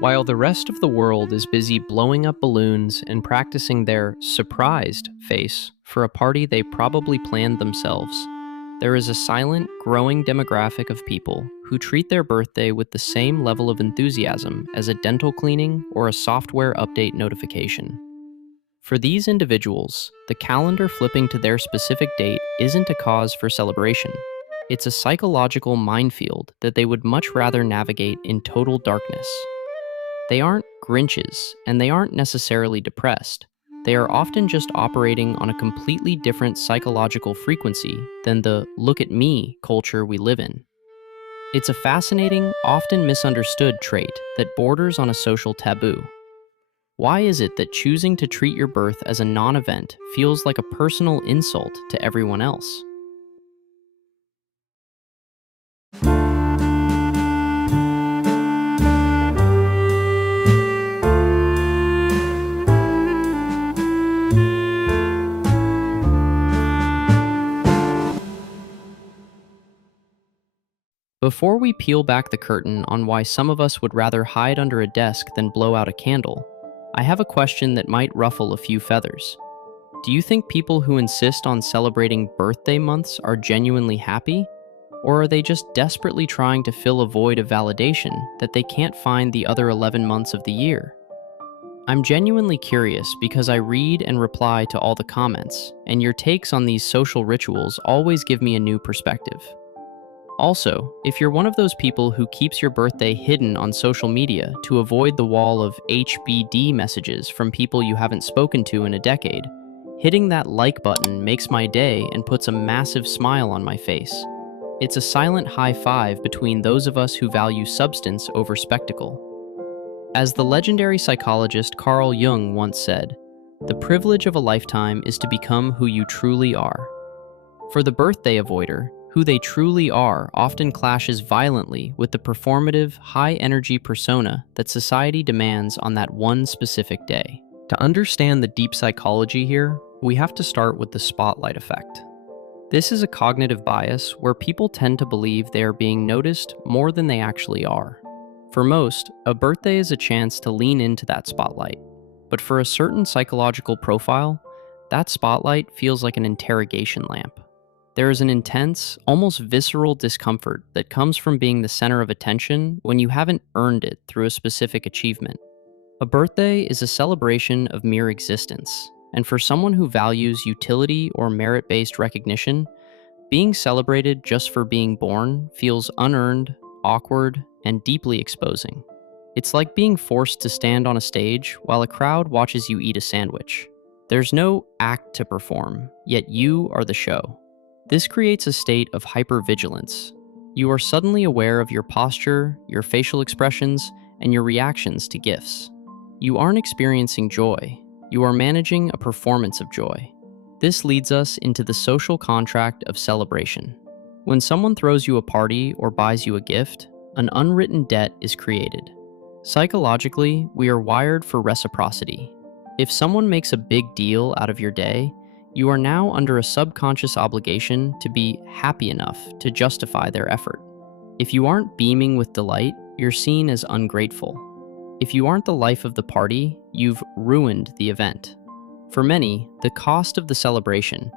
While the rest of the world is busy blowing up balloons and practicing their surprised face for a party they probably planned themselves, there is a silent, growing demographic of people who treat their birthday with the same level of enthusiasm as a dental cleaning or a software update notification. For these individuals, the calendar flipping to their specific date isn't a cause for celebration. It's a psychological minefield that they would much rather navigate in total darkness. They aren't Grinches, and they aren't necessarily depressed. They are often just operating on a completely different psychological frequency than the look at me culture we live in. It's a fascinating, often misunderstood trait that borders on a social taboo. Why is it that choosing to treat your birth as a non event feels like a personal insult to everyone else? Before we peel back the curtain on why some of us would rather hide under a desk than blow out a candle, I have a question that might ruffle a few feathers. Do you think people who insist on celebrating birthday months are genuinely happy? Or are they just desperately trying to fill a void of validation that they can't find the other 11 months of the year? I'm genuinely curious because I read and reply to all the comments, and your takes on these social rituals always give me a new perspective. Also, if you're one of those people who keeps your birthday hidden on social media to avoid the wall of HBD messages from people you haven't spoken to in a decade, hitting that like button makes my day and puts a massive smile on my face. It's a silent high five between those of us who value substance over spectacle. As the legendary psychologist Carl Jung once said, "The privilege of a lifetime is to become who you truly are." For the birthday avoider, who they truly are often clashes violently with the performative, high-energy persona that society demands on that one specific day. To understand the deep psychology here, we have to start with the spotlight effect. This is a cognitive bias where people tend to believe they are being noticed more than they actually are. For most, a birthday is a chance to lean into that spotlight. But for a certain psychological profile, that spotlight feels like an interrogation lamp. There is an intense, almost visceral discomfort that comes from being the center of attention when you haven't earned it through a specific achievement. A birthday is a celebration of mere existence, and for someone who values utility or merit-based recognition, being celebrated just for being born feels unearned, awkward, and deeply exposing. It's like being forced to stand on a stage while a crowd watches you eat a sandwich. There's no act to perform, yet you are the show. This creates a state of hypervigilance. You are suddenly aware of your posture, your facial expressions, and your reactions to gifts. You aren't experiencing joy, you are managing a performance of joy. This leads us into the social contract of celebration. When someone throws you a party or buys you a gift, an unwritten debt is created. Psychologically, we are wired for reciprocity. If someone makes a big deal out of your day, you are now under a subconscious obligation to be happy enough to justify their effort. If you aren't beaming with delight, you're seen as ungrateful. If you aren't the life of the party, you've ruined the event. For many, the cost of the celebration,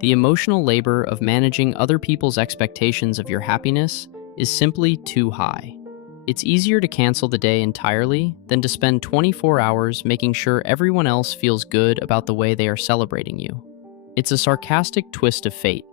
the emotional labor of managing other people's expectations of your happiness, is simply too high. It's easier to cancel the day entirely than to spend 24 hours making sure everyone else feels good about the way they are celebrating you. It's a sarcastic twist of fate.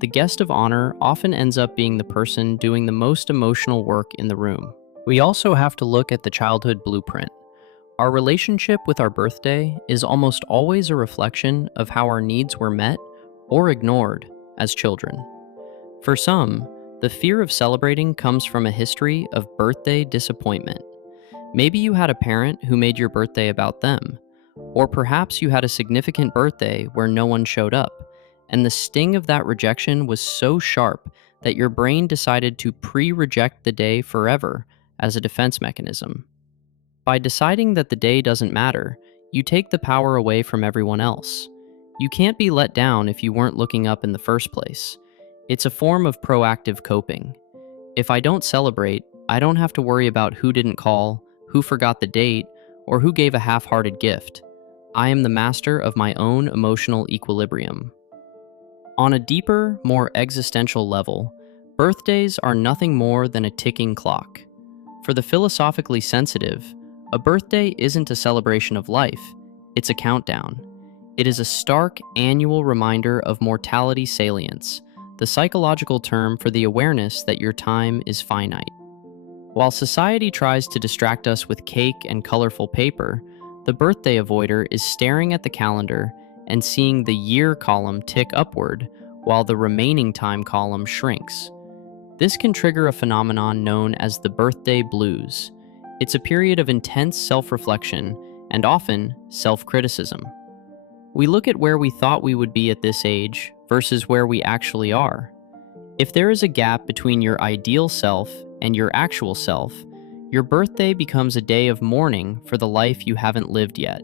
The guest of honor often ends up being the person doing the most emotional work in the room. We also have to look at the childhood blueprint. Our relationship with our birthday is almost always a reflection of how our needs were met or ignored as children. For some, the fear of celebrating comes from a history of birthday disappointment. Maybe you had a parent who made your birthday about them, or perhaps you had a significant birthday where no one showed up, and the sting of that rejection was so sharp that your brain decided to pre-reject the day forever as a defense mechanism. By deciding that the day doesn't matter, you take the power away from everyone else. You can't be let down if you weren't looking up in the first place. It's a form of proactive coping. If I don't celebrate, I don't have to worry about who didn't call, who forgot the date, or who gave a half-hearted gift. I am the master of my own emotional equilibrium. On a deeper, more existential level, birthdays are nothing more than a ticking clock. For the philosophically sensitive, a birthday isn't a celebration of life, it's a countdown. It is a stark annual reminder of mortality salience, the psychological term for the awareness that your time is finite. While society tries to distract us with cake and colorful paper, the birthday avoider is staring at the calendar and seeing the year column tick upward while the remaining time column shrinks. This can trigger a phenomenon known as the birthday blues. It's a period of intense self-reflection and often self-criticism. We look at where we thought we would be at this age versus where we actually are. If there is a gap between your ideal self and your actual self, your birthday becomes a day of mourning for the life you haven't lived yet.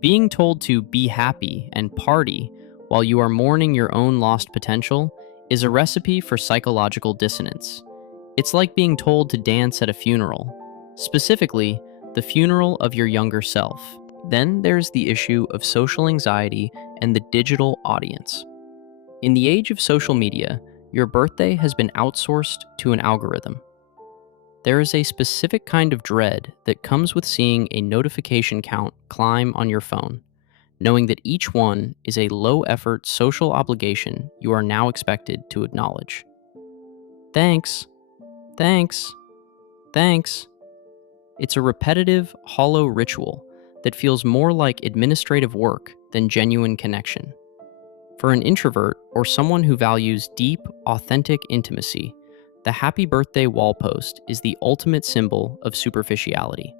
Being told to be happy and party while you are mourning your own lost potential is a recipe for psychological dissonance. It's like being told to dance at a funeral, specifically, the funeral of your younger self. Then there's the issue of social anxiety and the digital audience. In the age of social media, your birthday has been outsourced to an algorithm. There is a specific kind of dread that comes with seeing a notification count climb on your phone, knowing that each one is a low-effort social obligation you are now expected to acknowledge. Thanks, thanks, thanks. It's a repetitive, hollow ritual that feels more like administrative work than genuine connection. For an introvert or someone who values deep, authentic intimacy, the happy birthday wall post is the ultimate symbol of superficiality.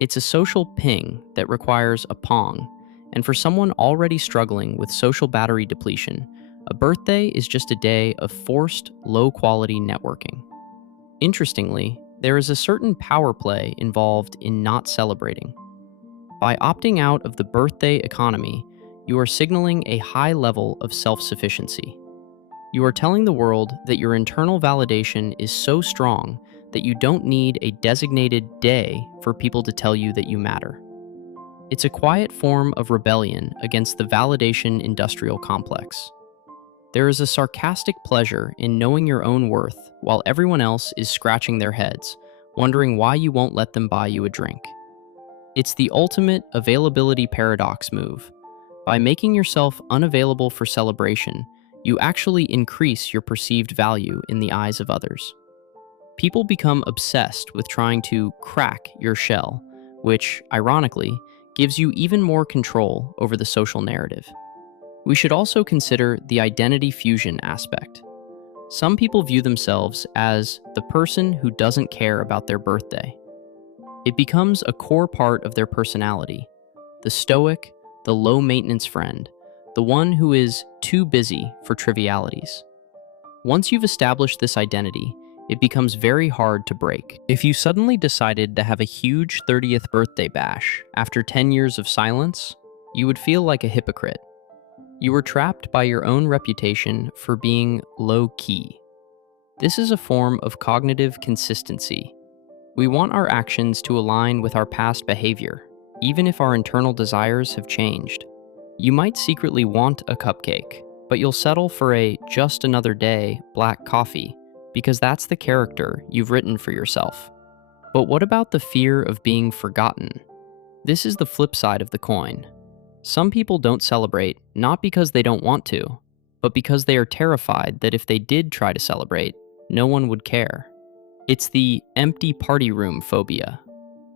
It's a social ping that requires a pong, and for someone already struggling with social battery depletion, a birthday is just a day of forced, low-quality networking. Interestingly, there is a certain power play involved in not celebrating. By opting out of the birthday economy, you are signaling a high level of self-sufficiency. You are telling the world that your internal validation is so strong that you don't need a designated day for people to tell you that you matter. It's a quiet form of rebellion against the validation industrial complex. There is a sarcastic pleasure in knowing your own worth while everyone else is scratching their heads, wondering why you won't let them buy you a drink. It's the ultimate availability paradox move. By making yourself unavailable for celebration, you actually increase your perceived value in the eyes of others. People become obsessed with trying to crack your shell, which, ironically, gives you even more control over the social narrative. We should also consider the identity fusion aspect. Some people view themselves as the person who doesn't care about their birthday. It becomes a core part of their personality, the stoic, the low-maintenance friend, the one who is too busy for trivialities. Once you've established this identity, it becomes very hard to break. If you suddenly decided to have a huge 30th birthday bash after 10 years of silence, you would feel like a hypocrite. You were trapped by your own reputation for being low-key. This is a form of cognitive consistency. We want our actions to align with our past behavior, even if our internal desires have changed. You might secretly want a cupcake, but you'll settle for a just another day black coffee because that's the character you've written for yourself. But what about the fear of being forgotten? This is the flip side of the coin. Some people don't celebrate not because they don't want to, but because they are terrified that if they did try to celebrate, no one would care. It's the empty party room phobia.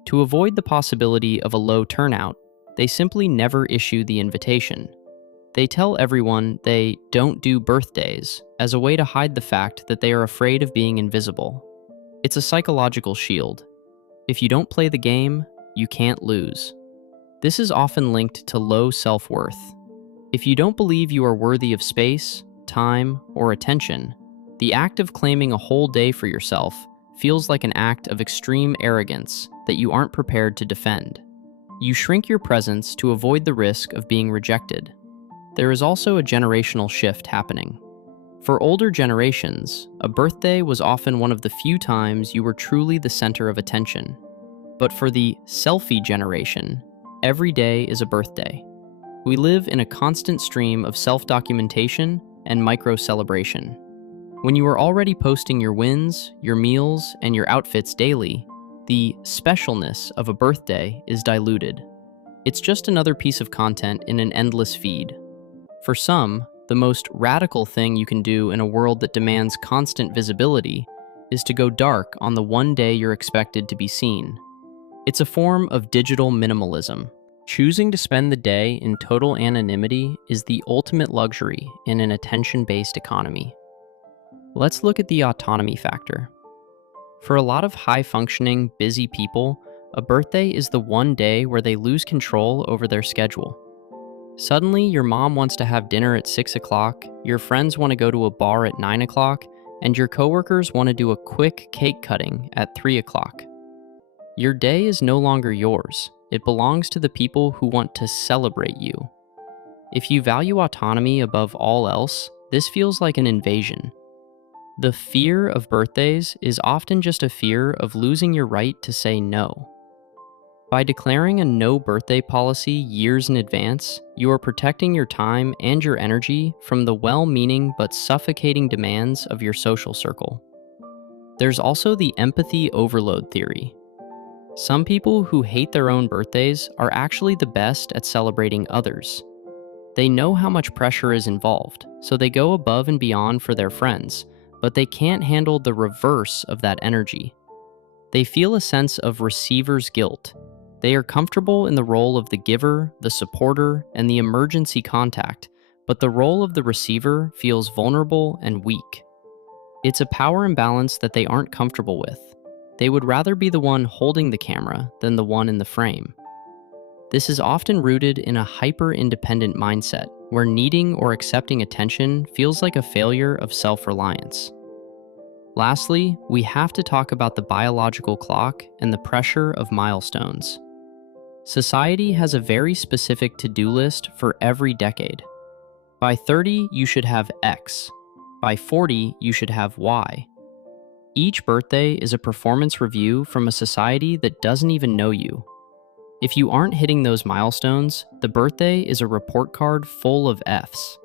To avoid the possibility of a low turnout, they simply never issue the invitation. They tell everyone they don't do birthdays as a way to hide the fact that they are afraid of being invisible. It's a psychological shield. If you don't play the game, you can't lose. This is often linked to low self-worth. If you don't believe you are worthy of space, time, or attention, the act of claiming a whole day for yourself feels like an act of extreme arrogance that you aren't prepared to defend. You shrink your presence to avoid the risk of being rejected. There is also a generational shift happening. For older generations, a birthday was often one of the few times you were truly the center of attention. But for the selfie generation, every day is a birthday. We live in a constant stream of self-documentation and micro-celebration. When you are already posting your wins, your meals, and your outfits daily, the specialness of a birthday is diluted. It's just another piece of content in an endless feed. For some, the most radical thing you can do in a world that demands constant visibility is to go dark on the one day you're expected to be seen. It's a form of digital minimalism. Choosing to spend the day in total anonymity is the ultimate luxury in an attention-based economy. Let's look at the autonomy factor. For a lot of high-functioning, busy people, a birthday is the one day where they lose control over their schedule. Suddenly, your mom wants to have dinner at 6 o'clock, your friends want to go to a bar at 9 o'clock, and your coworkers want to do a quick cake cutting at 3 o'clock. Your day is no longer yours. It belongs to the people who want to celebrate you. If you value autonomy above all else, this feels like an invasion. The fear of birthdays is often just a fear of losing your right to say no. By declaring a no birthday policy years in advance, you are protecting your time and your energy from the well-meaning but suffocating demands of your social circle. There's also the empathy overload theory. Some people who hate their own birthdays are actually the best at celebrating others. They know how much pressure is involved, so they go above and beyond for their friends, but they can't handle the reverse of that energy. They feel a sense of receiver's guilt. They are comfortable in the role of the giver, the supporter, and the emergency contact, but the role of the receiver feels vulnerable and weak. It's a power imbalance that they aren't comfortable with. They would rather be the one holding the camera than the one in the frame. This is often rooted in a hyper-independent mindset, where needing or accepting attention feels like a failure of self-reliance. Lastly, we have to talk about the biological clock and the pressure of milestones. Society has a very specific to-do list for every decade. By 30, you should have X. By 40, you should have Y. Each birthday is a performance review from a society that doesn't even know you. If you aren't hitting those milestones, the birthday is a report card full of Fs.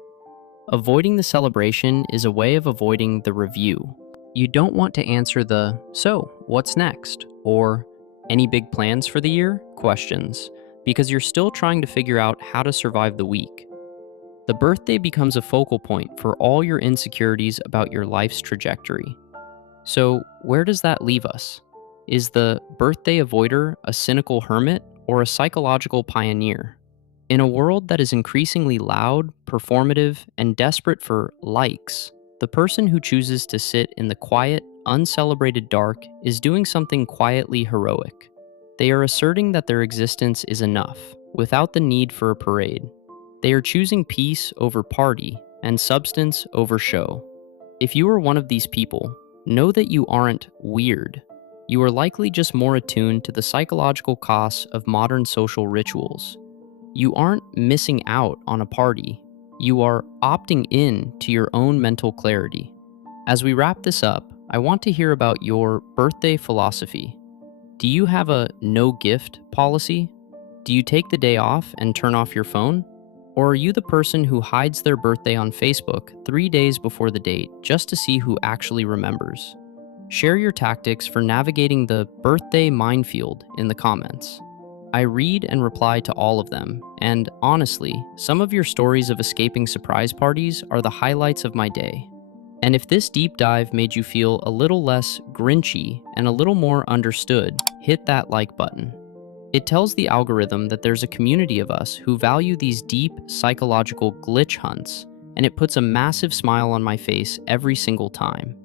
Avoiding the celebration is a way of avoiding the review. You don't want to answer the, "So, what's next?" or "Any big plans for the year?" questions, because you're still trying to figure out how to survive the week. The birthday becomes a focal point for all your insecurities about your life's trajectory. So, where does that leave us? Is the birthday avoider a cynical hermit or a psychological pioneer? In a world that is increasingly loud, performative, and desperate for likes, the person who chooses to sit in the quiet, uncelebrated dark is doing something quietly heroic. They are asserting that their existence is enough, without the need for a parade. They are choosing peace over party and substance over show. If you are one of these people, know that you aren't weird. You are likely just more attuned to the psychological costs of modern social rituals. You aren't missing out on a party. You are opting in to your own mental clarity. As we wrap this up, I want to hear about your birthday philosophy. Do you have a no gift policy? Do you take the day off and turn off your phone? Or are you the person who hides their birthday on Facebook 3 days before the date just to see who actually remembers? Share your tactics for navigating the birthday minefield in the comments. I read and reply to all of them, and honestly, some of your stories of escaping surprise parties are the highlights of my day. And if this deep dive made you feel a little less grinchy and a little more understood, hit that like button. It tells the algorithm that there's a community of us who value these deep psychological glitch hunts, and it puts a massive smile on my face every single time.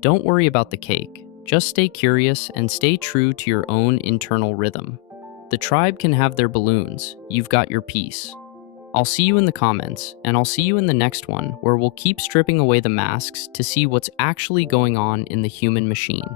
Don't worry about the cake. Just stay curious and stay true to your own internal rhythm. The tribe can have their balloons. You've got your piece. I'll see you in the comments, and I'll see you in the next one where we'll keep stripping away the masks to see what's actually going on in the human machine.